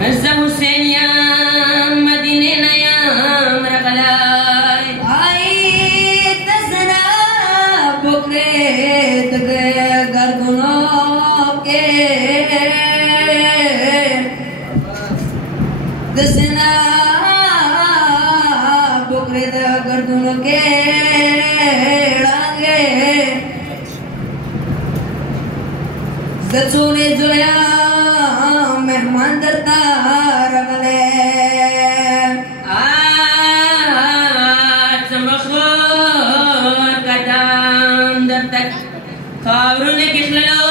عز حسين يا مدينة يا مرغلاي आई दसना बुकरे तगे गर्दनों के दसना बुकरे तगे गर्दनों के डांगे जचूने जोया मेहमान दरता रगले خاورونه کشلو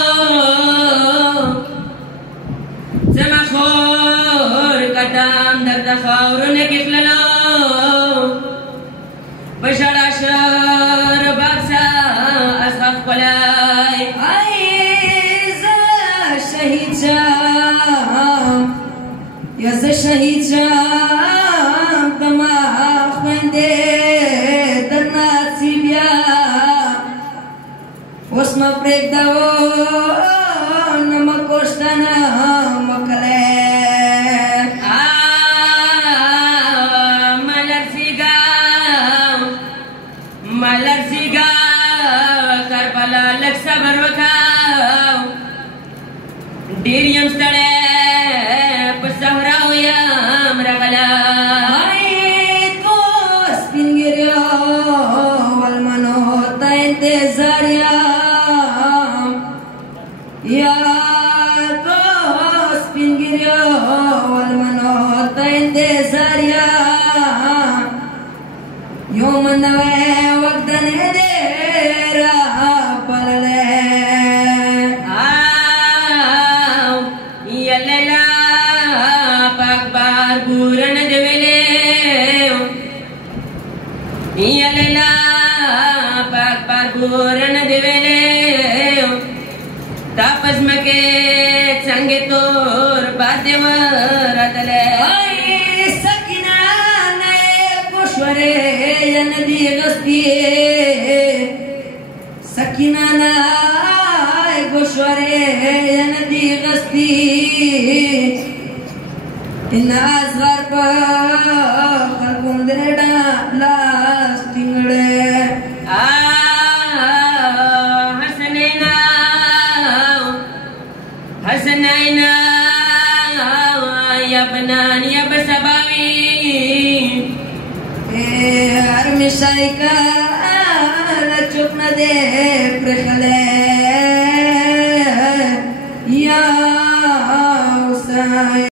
زما خور کدام در خاورونه کشلو بشړا شر بابسا اسخ قلای ای ز شهید شام یا ز شهید شام تما خوانده در نصیبیا وسما پرېږدو نما کوشتنه مکله ملرزیگا کربلا لږ صبر وکاو ډېر یم ستړی په صحراو یم راغلی تو سپین ګیریا ولمنو ته انتظار یا تو سپین ګیریا ولمنو ته انتظار یو منوي وقت نه دې را پللې یا لیلا پاک بار ګورن دې ویلې یا لیلا پاک بار ګورن دې ویلې تاپس مکه څنګه تور باندې ورتلې या नदी गस्ती सकीना नाय गोश्वरे या नदी गस्ती इन असगर पर खलकुम देडा लास्टिंगड़े हसनैना हसनैना या बनान या बसबावी मिशाई का चुप न दे प्रखले या